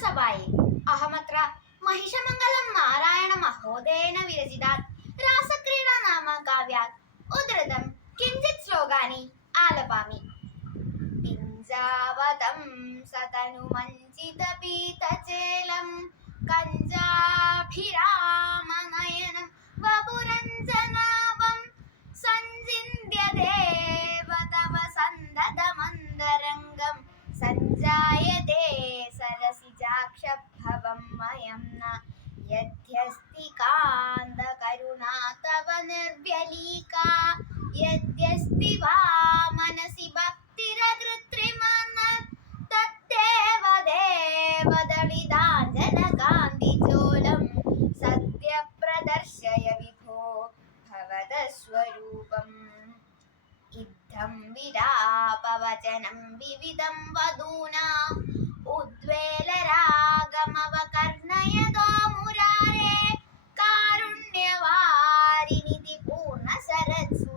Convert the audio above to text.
സഭായെ അഹമത്ര മഹിഷമംഗലം നാരായണ മഹോദയന വിരചിതാത് രാസക്രീഡ നാമ കാവ്യാത് ഉദ്രതം കിഞ്ചിത് ശ്ലോകാനി ആലപാമി. പിഞ്ചാവതം സതനുമഞ്ചിത പീതചേലം വയം യധ്യസ്തി കാന്ത കരുണാ തവ നിർവ്യലീക. യധ്യസ്തി വാ മനസി ഭക്തിരകൃത്രിമ തദ്ദേവ ദേവദളിതാഞ്ജനകാന്തി ചോലം സത്യപ്രദർശയ വിഭോ ഭവതസ്വരൂപം. ഇദ്ധം വിരാപവചനം വിവിധം വധൂനാ. ഉദ്വ balance.